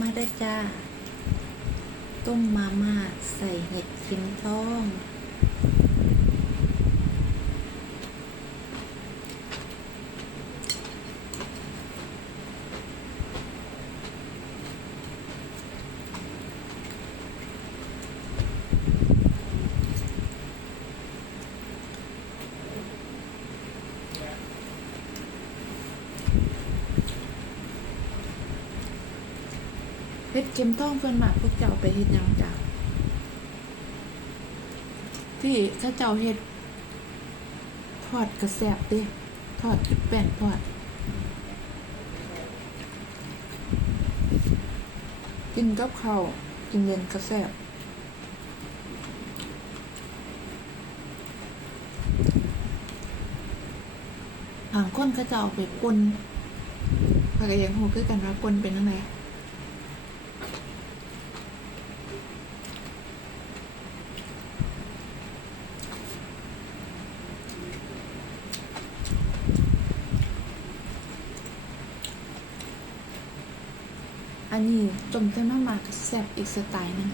มาได้จ้า ต้มมาม่าใส่เห็ดเข็มทอง เฮ็ดเข็มทองเพื่อนมากพวกเจ้าไปเฮ็ดหยังจ้ะที่ถ้าเจ้าเฮ็ดทอดกระแสบเด้ทอดแป้งทอด กินกับข้าวกินเย็นกระแสบบางคนเขาจะเอาไปปนพากันยังหูคือกันว่าปนเป็นยังไง อันนี้ต้มเต้นมะมากแซ่บอีกสไตล์หนึง